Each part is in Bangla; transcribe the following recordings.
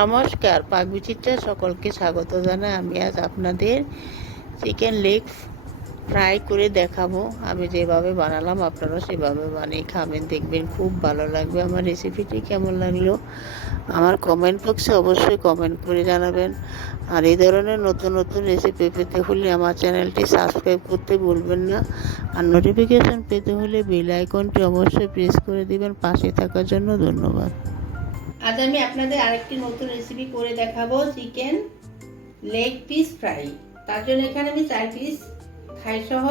নমস্কার পাক বিচিত্রা সকলকে স্বাগত জানাই। আমি আজ আপনাদের চিকেন লেগ ফ্রাই করে দেখাবো। আমি যেভাবে বানালাম আপনারা সেভাবে বানিয়ে খাবেন, দেখবেন খুব ভালো লাগবে। আমার রেসিপিটি কেমন লাগল? আমার কমেন্ট বক্সে অবশ্যই কমেন্ট করে জানাবেন। আর এই ধরনের নতুন নতুন রেসিপি পেতে হলে আমার চ্যানেলটি সাবস্ক্রাইব করতে ভুলবেন না। আর নোটিফিকেশন পেতে হলে বেল আইকনটি অবশ্যই প্রেস করে দিবেন। পাশে থাকার জন্য ধন্যবাদ। আজ আমি আপনাদের আরেকটি নতুন রেসিপি করে দেখাবো চিকেন লেগ পিস ফ্রাই তার জন্য এখানে আমি চার পিস খাই সহ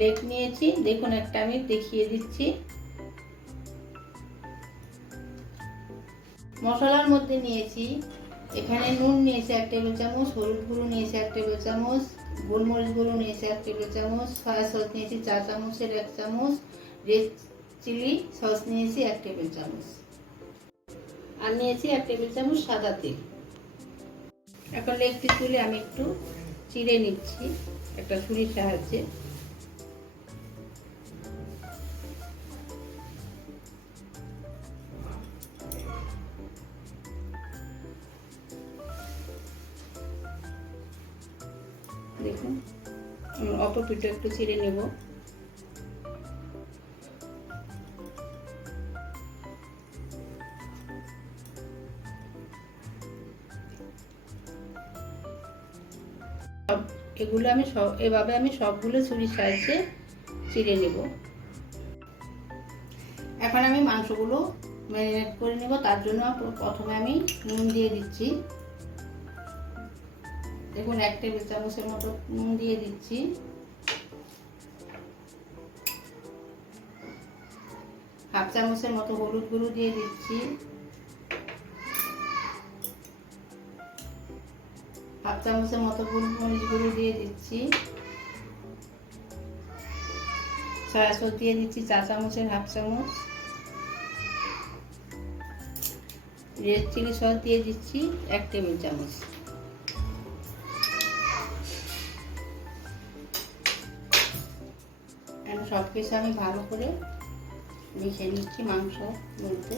লেগ নিয়েছি। দেখুন, একটা আমি দেখিয়ে দিচ্ছি। মশলার মধ্যে নিয়েছি, এখানে নুন নিয়েছি এক টেবিল চামচ, হলুদ গুঁড়ো নিয়েছি এক টেবিল চামচ, গোলমরিচ গুঁড়ো নিয়েছি এক টেবিল চামচ সয়া সস নিয়েছি চার চামচের এক চামচ রেড চিলি সস নিয়েছি এক টেবিল চামচ। আর নিয়েছি এক টেবিল চামচ সাদা তেল। এখন লেগ পিসগুলি আমি একটু চিড়ে নিচ্ছি, একটা ছুরির সাহায্যে। দেখুন অপর পিঠে একটু চিড়ে নেব। এগুলো আমি সব এভাবে আমি সবগুলো ছুরির সাহায্যে চিড়ে নেব। এখন আমি মাংসগুলো ম্যারিনেট করে নেব, তার জন্য প্রথমে আমি নুন দিয়ে দিচ্ছি। দেখুন, এক টেবিল চামচের মতো নুন দিয়ে দিচ্ছি। হাফ চামচের মতো হলুদ গুঁড়ো দিয়ে দিচ্ছি। হাফ চামচের মতো গোলমরিচ গুঁড়ো দিয়ে দিচ্ছি। সয়া সস দিয়ে দিচ্ছি চা চামচের হাফ চামচ। রেড চিলি সস দিয়ে দিচ্ছি এক টেবিল চামচ। সব কিছু আমি ভালো করে মিশিয়ে নিচ্ছি মাংস মধ্যে।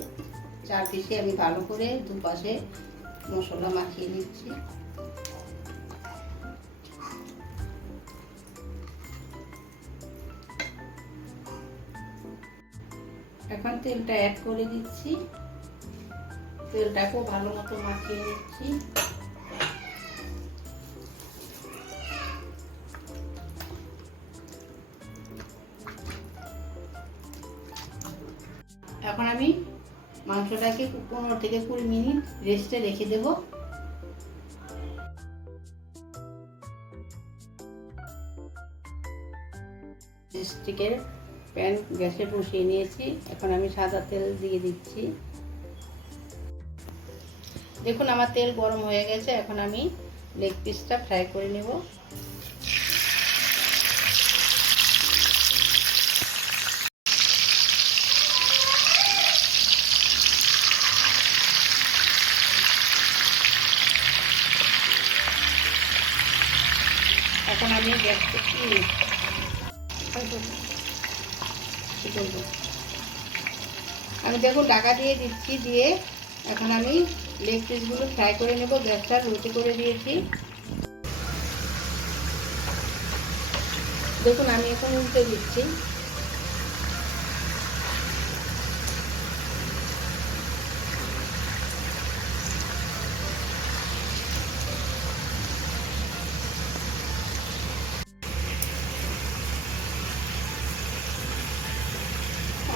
চার পিসে আমি ভালো করে দুপাশে মশলা মাখিয়ে নিচ্ছি। এখন তেলটা অ্যাড করে দিচ্ছি তেলটাকেও ভালো মতো মাখিয়ে নিচ্ছি। এখন আমি মাংসটাকে পনেরো থেকে কুড়ি মিনিট রেস্টে রেখে দেব। স্টিকের প্যান, গ্যাসে বসিয়ে নিয়েছি। এখন আমি সাদা তেল দিয়ে দিচ্ছি। দেখুন, আমার তেল গরম হয়ে গেছে। এখন আমি লেগ পিসটা ফ্রাই করে নেব। এখন আমি গ্যাসটা আমি দেখুন ডাকা দিয়ে দিচ্ছি, দিয়ে এখন আমি লেগ পিসগুলো ফ্রাই করে নেব, গ্যাসটা রুটি করে দিয়েছি। দেখুন, আমি এখন উল্টে দিচ্ছি।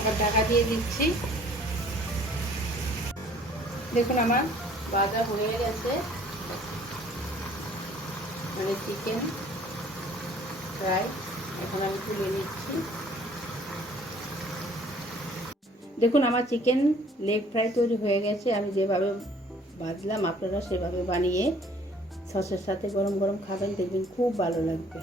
আবার ঢাকা দিয়ে দিচ্ছি। দেখুন আমার ভাজা হয়ে গেছে। মানে চিকেন ফ্রাই এখন আমি তুলে নিচ্ছি। দেখুন আমার চিকেন লেগ ফ্রাই তৈরি হয়ে গেছে। আমি যেভাবে ভাজলাম আপনারা সেভাবে বানিয়ে সসের সাথে গরম গরম খাবেন, দেখবেন খুব ভালো লাগবে।